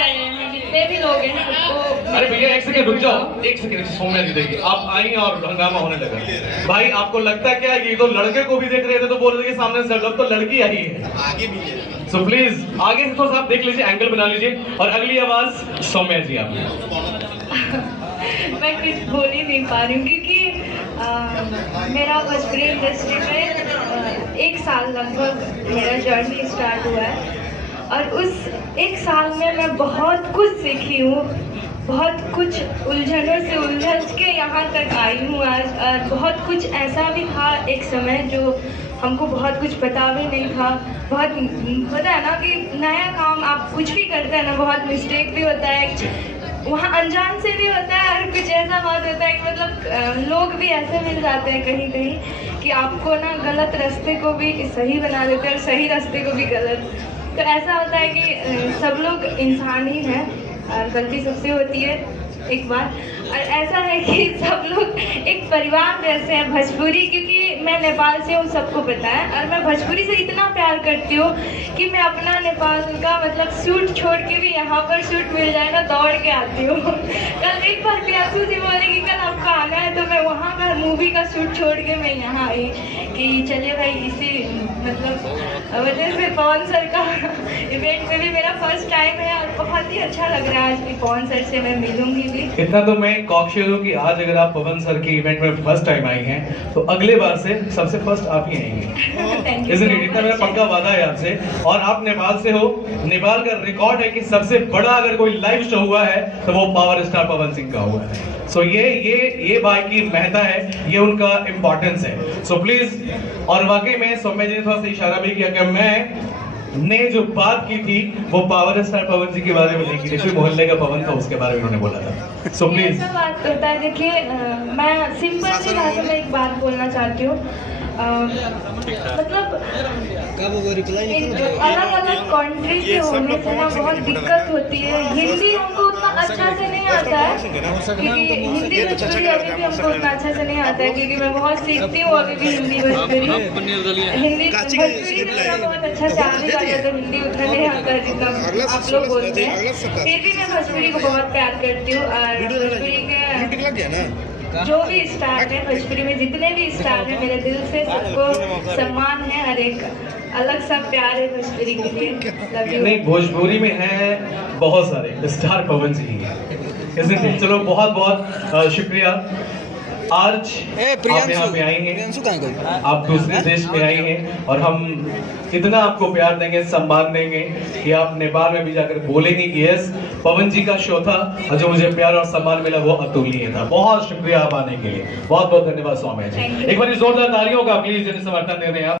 हैं, जितने भी लोग हैं सबको। अरे भैया एक सेकंड रुक जाओ, एक सेकंड। सौम्या जी देखिए, आप आई और हंगामा होने लगा। भाई आपको लगता है क्या ये तो लड़के को भी देख रहे थे तो बोल रहे थे कि सामने से अब तो लड़की आई है, आगे भी है। सो प्लीज आगे से थोड़ा सा आप देख लीजिए, एंगल बना लीजिए। और अगली आवाज सौम्या जी आप। मैं कुछ बोल ही नहीं पा रही हूँ क्योंकि मेरा भोजपुरी इंडस्ट्री में 1 साल लगभग मेरा जर्नी स्टार्ट हुआ है और उस 1 साल में मैं बहुत कुछ सीखी हूँ, बहुत कुछ उलझनों से उलझ के यहाँ तक आई हूँ आज। और बहुत कुछ ऐसा भी था एक समय जो हमको बहुत कुछ पता भी नहीं था। बहुत पता है ना कि नया काम आप कुछ भी करते हैं ना, बहुत मिस्टेक भी होता है, वहाँ अनजान से भी होता है। और कुछ ऐसा बात होता है कि मतलब लोग भी ऐसे मिल जाते हैं कहीं कहीं कि आपको ना गलत रास्ते को भी सही बना देते हैं और सही रास्ते को भी गलत। तो ऐसा होता है कि सब लोग इंसान ही हैं और गलती सबसे होती है एक बार। और ऐसा है कि सब लोग एक परिवार जैसे हैं भोजपुरी, क्योंकि मैं नेपाल से हूँ, सबको पता है। और मैं भोजपुरी से इतना प्यार करती हूँ कि मैं अपना नेपाल का मतलब सूट छोड़ के भी यहाँ पर सूट मिल जाए ना दौड़ के आती हूँ। कल एक बार प्रियांशु जी बोले कि कल आपको आना है, तो मैं वहाँ का मूवी का सूट छोड़ के मैं यहाँ आई कि चलिए भाई इसी मतलब वजह से पवन सर का इवेंट में भी मेरा फर्स्ट टाइम है और बहुत ही अच्छा लग रहा है आज भी पवन सर से मैं मिलूंगी भी। इतना तो मैं कॉकशियर हूँ कि आज अगर आप पवन सर के इवेंट में फर्स्ट टाइम आई हैं तो अगले बार से सबसे फर्स्ट आप ही आएंगे। इतना मेरा पक्का वादा है आपसे। और आप नेपाल से हो, नेपाल का रिकॉर्ड है कि सबसे बड़ा अगर कोई लाइव शो हुआ है तो वो पावर स्टार पवन सिंह का हुआ है। सो ये भाई की महत्ता है, ये उनका इम्पोर्टेंस है। सो प्लीज, और वाकई में सौम्या जी ने थोड़ा सा इशारा भी किया कि मैं ने जो बात की थी वो पावर स्टार पवन जी के बारे में नहीं की थी, मोहल्ले का पवन था उसके बारे में उन्होंने बोला था। सो प्लीज ऐसा बात होता है। देखिए मैं सिंपल सी भाषा में एक बात बोलना चाहती हूँ। मतलब अलग अलग कंट्री के होने से ना बहुत दिक्कत होती है। हिंदी हमको उतना अच्छा से नहीं आता है क्योंकि हिंदी भोजपुरी अभी भी हमको उतना अच्छा से नहीं आता है क्योंकि मैं बहुत सीखती हूँ अभी भी हिंदी भोजपुरी। हिंदी भोजपुरी मेरा बहुत अच्छा से आने जाता है तो हिंदी उतना नहीं आता है जितना आप लोग बोलते हैं। फिर भी मैं भोजपुरी को बहुत प्यार करती हूँ और भोजपुरी के जो भी स्टार है भोजपुरी में जितने भी स्टार हैं मेरे दिल से सबको सम्मान है और एक अलग सा प्यार है भोजपुरी के लिए। नहीं, भोजपुरी में है बहुत सारे स्टार पवन जी हैं। चलो बहुत बहुत शुक्रिया। आज आप यहाँ पे आई हैं, आप दूसरे देश में आई हैं और हम इतना आपको प्यार देंगे, सम्मान देंगे कि आप नेपाल में भी जाकर बोलेंगे कि यस पवन जी का शो था और जो मुझे प्यार और सम्मान मिला वो अतुलनीय था। बहुत शुक्रिया आप आने के लिए, बहुत बहुत धन्यवाद सौम्या जी। एक बार जोरदार तालियों का प्लीज जिन्हें समर्थन दे रहे हैं आप।